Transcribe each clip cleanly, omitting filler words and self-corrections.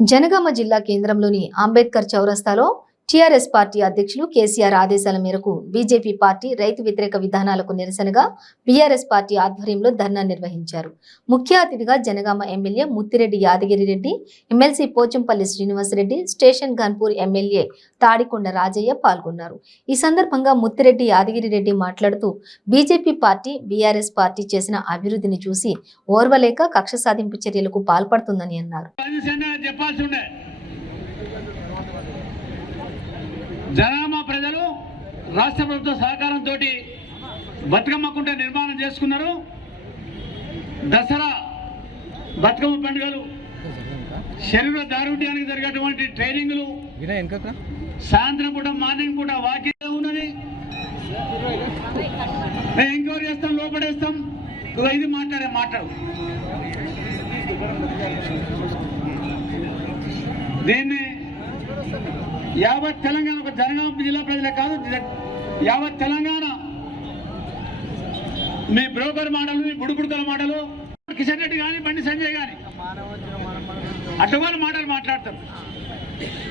జనగామ జిల్లా కేంద్రంలోని అంబేద్కర్ చౌరస్తాలో టీఆర్ఎస్ పార్టీ అధ్యక్షులు కేసీఆర్ ఆదేశాల మేరకు బీజేపీ పార్టీ రైతు వ్యతిరేక విధానాలకు నిరసనగా బీఆర్ఎస్ పార్టీ ఆధ్వర్యంలో ధర్నా నిర్వహించారు. ముఖ్య అతిథిగా Janagama MLA Muthireddy Yadagiri Reddy, MLC Pochampally Srinivas Reddy, station Ghanpur MLA Thatikonda Rajaiah పాల్గొన్నారు. ఈ సందర్భంగా ముత్తిరెడ్డి యాదగిరిరెడ్డి మాట్లాడుతూ బీజేపీ పార్టీ బీఆర్ఎస్ పార్టీ చేసిన అభివృద్ధిని చూసి ఓర్వలేక కక్ష సాధింపు చర్యలకు పాల్పడుతుందని అన్నారు. జనగామ ప్రజలు రాష్ట్ర ప్రభుత్వ సహకారంతో బతుకమ్మ కుంట నిర్మాణం చేసుకున్నారు. దసరా బతుకమ్మ పండుగలు, శరీర దారుఢ్యానికి జరిగేటువంటి ట్రైనింగ్లు, సాయంత్రం పూట మార్నింగ్ పూట వాకింగ్ ఉన్నది. మేము ఎంక్వైరీ చేస్తాం, లోపడేస్తాం. ఇది మాట్లాడు దీన్ని యావత్ తెలంగాణ, ఒక జనగామ జిల్లా ప్రజలే కాదు, యావత్ తెలంగాణ మీ బ్రోకర్ మాటలు, మీ బుడుబుడుకల మాటలు, కిషన్ రెడ్డి కానీ బండి సంజయ్ కానీ అటువంటి మాటలు మాట్లాడతారు.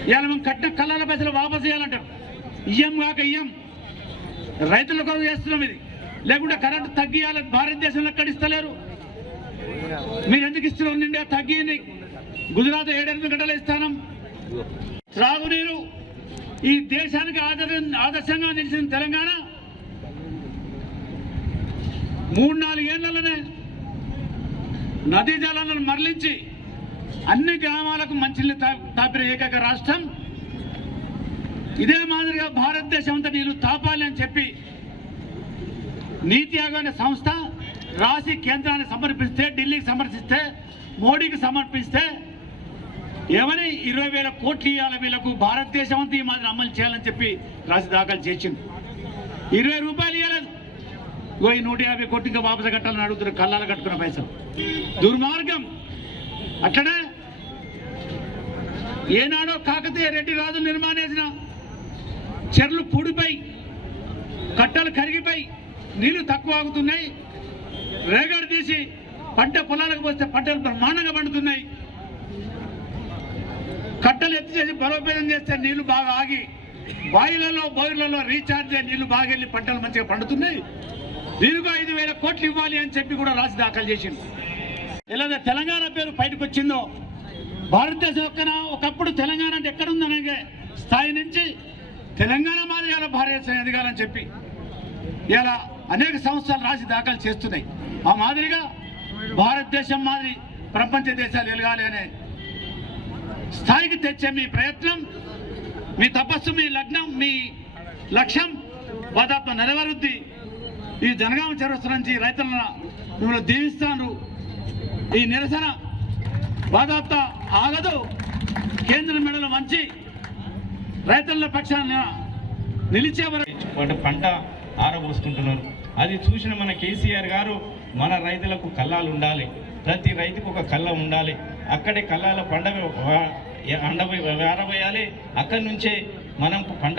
ఇవాళ మేము కట్టిన కళ్ళాల పైసలు వాపసు చేయాలంటారు. ఇయ్యం కాక ఇయ్యం, రైతులకు చేస్తున్నాం. ఇది లేకుంటే కరెంటు తగ్గియాలి, భారతదేశంలో ఎక్కడ ఇస్తలేరు. మీరు ఎందుకు ఇస్తున్నారు? నిండా తగ్గి గుజరాత్ 7-8 గంటల ఇస్తానం. త్రాగునీరు ఈ దేశానికి ఆదర్శంగా నిలిచిన తెలంగాణ 3-4 ఏళ్లలోనే నదీ జలాలను మరలించి అన్ని గ్రామాలకు మంచినీళ్ళు తాపిన ఏకైక రాష్ట్రం. ఇదే మాదిరిగా భారతదేశం అంతా నీళ్లు తాపాలి అని చెప్పి నీతి ఆయోగ్ అనే సంస్థ రాసి కేంద్రాన్ని సమర్పిస్తే, ఢిల్లీకి సమర్పిస్తే, మోడీకి సమర్పిస్తే ఏమని 20,000 కోట్లు ఇవ్వాలి వీళ్ళకు, భారతదేశం అంతా ఈ మాదిరి అమలు చేయాలని చెప్పి రాసి దాఖలు చేసింది. 20 రూపాయలు ఇవ్వలేదు. ఈ 150 కోట్లు ఇంకా వాపసు కట్టాలని అడుగుతున్నారు. కళ్ళాలు కట్టుకున్న పైసలు దుర్మార్గం. అట్లనే ఏనాడో కాకతీయ రెడ్డి రాజు నిర్మాణేసిన చెర్లు పూడిపోయి, కట్టలు కరిగిపోయి, నీళ్లు తక్కువ ఆగుతున్నాయి. రేగడి తీసి పంట పొలాలకు పోస్తే పంటలు బ్రహ్మాండంగా పండుతున్నాయి. కట్టలు ఎత్తి చేసి బలోపేతం చేస్తే నీళ్లు బాగా ఆగి, బాయిలలో బోర్లలో రీఛార్జ్ అయ్యే నీళ్లు బాగా వెళ్ళి పంటలు మంచిగా పండుతున్నాయి. దీనికి 5,000 కోట్లు ఇవ్వాలి అని చెప్పి కూడా రాసి దాఖలు చేసింది. ఇలా తెలంగాణ పేరు బయటకు వచ్చిందో, భారతదేశం ఒకప్పుడు తెలంగాణ అంటే ఎక్కడుందనే స్థాయి నుంచి తెలంగాణ మాదిరిగా భారతదేశం ఎదగాలని చెప్పి ఇలా అనేక సంస్థలు రాసి దాఖలు చేస్తున్నాయి. ఆ మాదిరిగా భారతదేశం మాదిరి ప్రపంచ దేశాలు ఎదగాలి అనే స్థాయికి తెచ్చే మీ ప్రయత్నం, మీ తపస్సు, మీ లగ్నం, మీ లక్ష్యం దాదాపు నెరవేరుద్ది. ఈ జనగామ చౌరస్తా నుంచి రైతులను మిమ్మల్ని దీవిస్తాను. ఈ నిరసన దాదాపు ఆగదు. కేంద్ర మెడలు మంచి రైతుల పక్షాన నిలిచే వరకు పంట ఆరబోసుకుంటున్నారు. అది చూసిన మన కేసీఆర్ గారు మన రైతులకు కళ్ళాలు ఉండాలి, ప్రతి రైతుకు ఒక కళ్ళ ఉండాలి, అక్కడే కళ్ళాల ఆరబోయాలి, అక్కడి నుంచే మనం పంట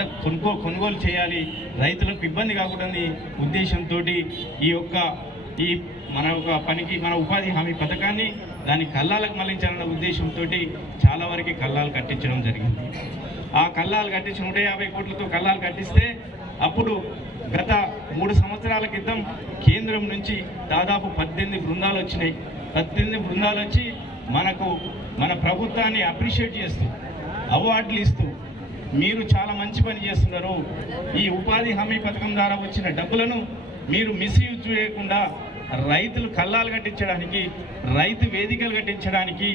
కొనుగోలు చేయాలి, రైతులకు ఇబ్బంది కాకూడని ఉద్దేశంతో ఈ మన పనికి మన ఉపాధి హామీ పథకాన్ని దాన్ని కళ్ళాలకు మళ్లించాలన్న ఉద్దేశంతో చాలా వరకు కళ్ళాలు కట్టించడం జరిగింది. ఆ కళ్ళాలు కట్టించి 150 కోట్లతో కళ్ళాలు కట్టిస్తే అప్పుడు గత 3 సంవత్సరాల క్రితం కేంద్రం నుంచి దాదాపు 18 బృందాలు వచ్చినాయి. 18 బృందాలు వచ్చి మన ప్రభుత్వాన్ని అప్రిషియేట్ చేస్తూ, అవార్డులు ఇస్తూ, మీరు చాలా మంచి పని చేస్తున్నారు, ఈ ఉపాధి హామీ పథకం ద్వారా వచ్చిన డబ్బులను మీరు మిస్యూజ్ చేయకుండా రైతులు కళ్ళాలు కట్టించడానికి, రైతు వేదికలు కట్టించడానికి,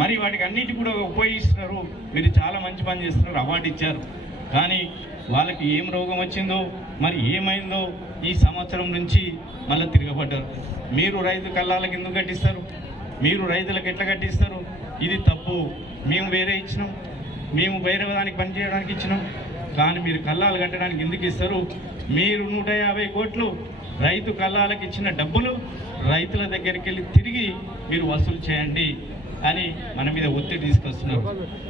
మరి వాటికి అన్నిటి కూడా ఉపయోగిస్తున్నారు, మీరు చాలా మంచి పని చేస్తున్నారు, అవార్డు ఇచ్చారు. కానీ వాళ్ళకి ఏం రోగం వచ్చిందో మరి ఏమైందో ఈ సంవత్సరం నుంచి మళ్ళీ తిరగబడ్డారు. మీరు రైతు కళ్ళాలకు ఎందుకు కట్టిస్తారు? మీరు రైతులకు ఎట్లా కట్టిస్తారు? ఇది తప్పు. మేము వేరే ఇచ్చినాం, మేము వేరే దానికి పనిచేయడానికి ఇచ్చినాం, కానీ మీరు కళ్ళాలు కట్టడానికి ఎందుకు ఇస్తారు? మీరు 150 కోట్లు రైతు కళ్ళాలకు ఇచ్చిన డబ్బులు రైతుల దగ్గరికి వెళ్ళి తిరిగి మీరు వసూలు చేయండి అని మన మీద ఒత్తిడి తీసుకొస్తున్నారు.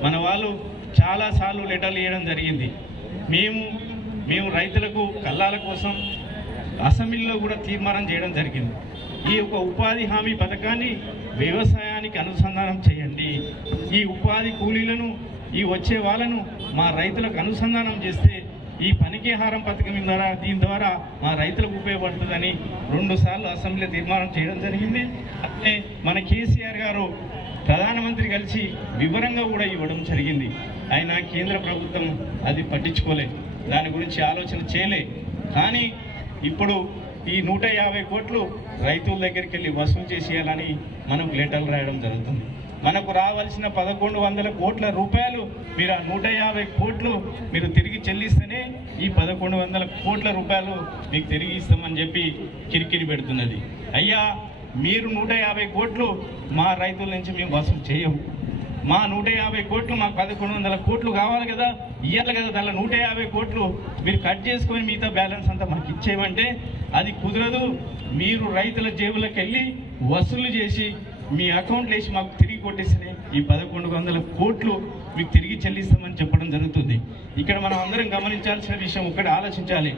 మన వాళ్ళు చాలాసార్లు లెటర్లు ఇవ్వడం జరిగింది. మేము రైతులకు కళ్ళాల కోసం అసెంబ్లీలో కూడా తీర్మానం చేయడం జరిగింది. ఈ యొక్క ఉపాధి హామీ పథకాన్ని వ్యవసాయానికి అనుసంధానం చేయండి. ఈ ఉపాధి కూలీలను ఈ వచ్చే వాళ్ళను మా రైతులకు అనుసంధానం చేస్తే ఈ పనికి హారం పథకం ద్వారా దీని ద్వారా మా రైతులకు ఉపయోగపడుతుందని 2 సార్లు అసెంబ్లీ తీర్మానం చేయడం జరిగింది. అంటే మన కేసీఆర్ గారు ప్రధానమంత్రి కలిసి వివరంగా కూడా ఇవ్వడం జరిగింది. అయినా కేంద్ర ప్రభుత్వం అది పట్టించుకోలే, దాని గురించి ఆలోచన చేయలే. కానీ ఇప్పుడు ఈ 150 కోట్లు రైతుల దగ్గరికి వెళ్ళి వసూలు చేసేయాలని మనకు లెటర్లు రాయడం జరుగుతుంది. మనకు రావాల్సిన 1100 కోట్ల రూపాయలు మీరు ఆ 150 కోట్లు మీరు తిరిగి చెల్లిస్తేనే ఈ 1100 కోట్ల రూపాయలు మీకు తిరిగి ఇస్తామని చెప్పి కిరికిరి పెడుతున్నది. అయ్యా, మీరు 150 కోట్లు మా రైతుల నుంచి మేము వసూలు చేయము. మా 150 కోట్లు మాకు 1100 కోట్లు కావాలి కదా, ఇవ్వాలి కదా. దానిలో 150 కోట్లు మీరు కట్ చేసుకొని మిగతా బ్యాలెన్స్ అంతా మాకు ఇచ్చేయమంటే అది కుదరదు. మీరు రైతుల జేబులకు వెళ్ళి వసూలు చేసి మీ అకౌంట్లు వేసి మాకు తిరిగి కొట్టేస్తేనే ఈ 1100 కోట్లు మీకు తిరిగి చెల్లిస్తామని చెప్పడం జరుగుతుంది. ఇక్కడ మనం అందరం గమనించాల్సిన విషయం ఒకటి ఆలోచించాలి.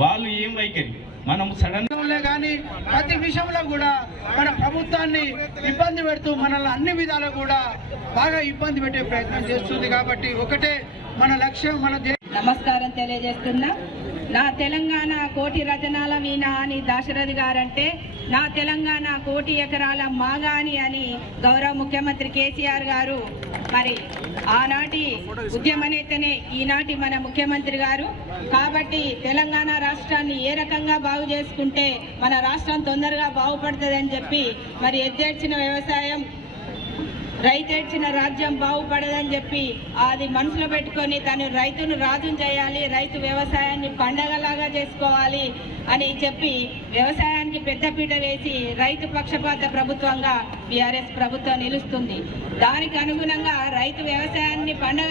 వాళ్ళు ఏం వైఖరి, మనం సడన్ కానీ ప్రతి విషయంలో కూడా మన ప్రభుత్వాన్ని ఇబ్బంది పెడుతూ మనల్ని అన్ని విధాలు కూడా బాగా ఇబ్బంది పెట్టే ప్రయత్నం చేస్తుంది. కాబట్టి ఒకటే మన లక్ష్యం, మన నమస్కారం తెలియజేస్తున్నా. నా తెలంగాణ కోటి రచనాల వీణ అని దాశరథి గారంటే, నా తెలంగాణ కోటి ఎకరాల మాగాని అని గౌరవ ముఖ్యమంత్రి కేసీఆర్ గారు మరి ఆనాటి ఉద్యమ నేతనే ఈనాటి మన ముఖ్యమంత్రి గారు. కాబట్టి తెలంగాణ రాష్ట్రాన్ని ఏ రకంగా బాగు చేసుకుంటే మన రాష్ట్రం తొందరగా బాగుపడుతుందని చెప్పి మరి ఎద్దేడ్చిన వ్యవసాయం, రైతేడ్చిన రాజ్యం బాగుపడదని చెప్పి అది మనసులో పెట్టుకొని తను రైతును రాజును చేయాలి, రైతు వ్యవసాయాన్ని పండగలాగా చేసుకోవాలి అని చెప్పి వ్యవసాయానికి పెద్దపీట వేసి రైతు పక్షపాత ప్రభుత్వంగా బీఆర్ఎస్ ప్రభుత్వం నిలుస్తుంది. దానికి అనుగుణంగా రైతు వ్యవసాయాన్ని పండగ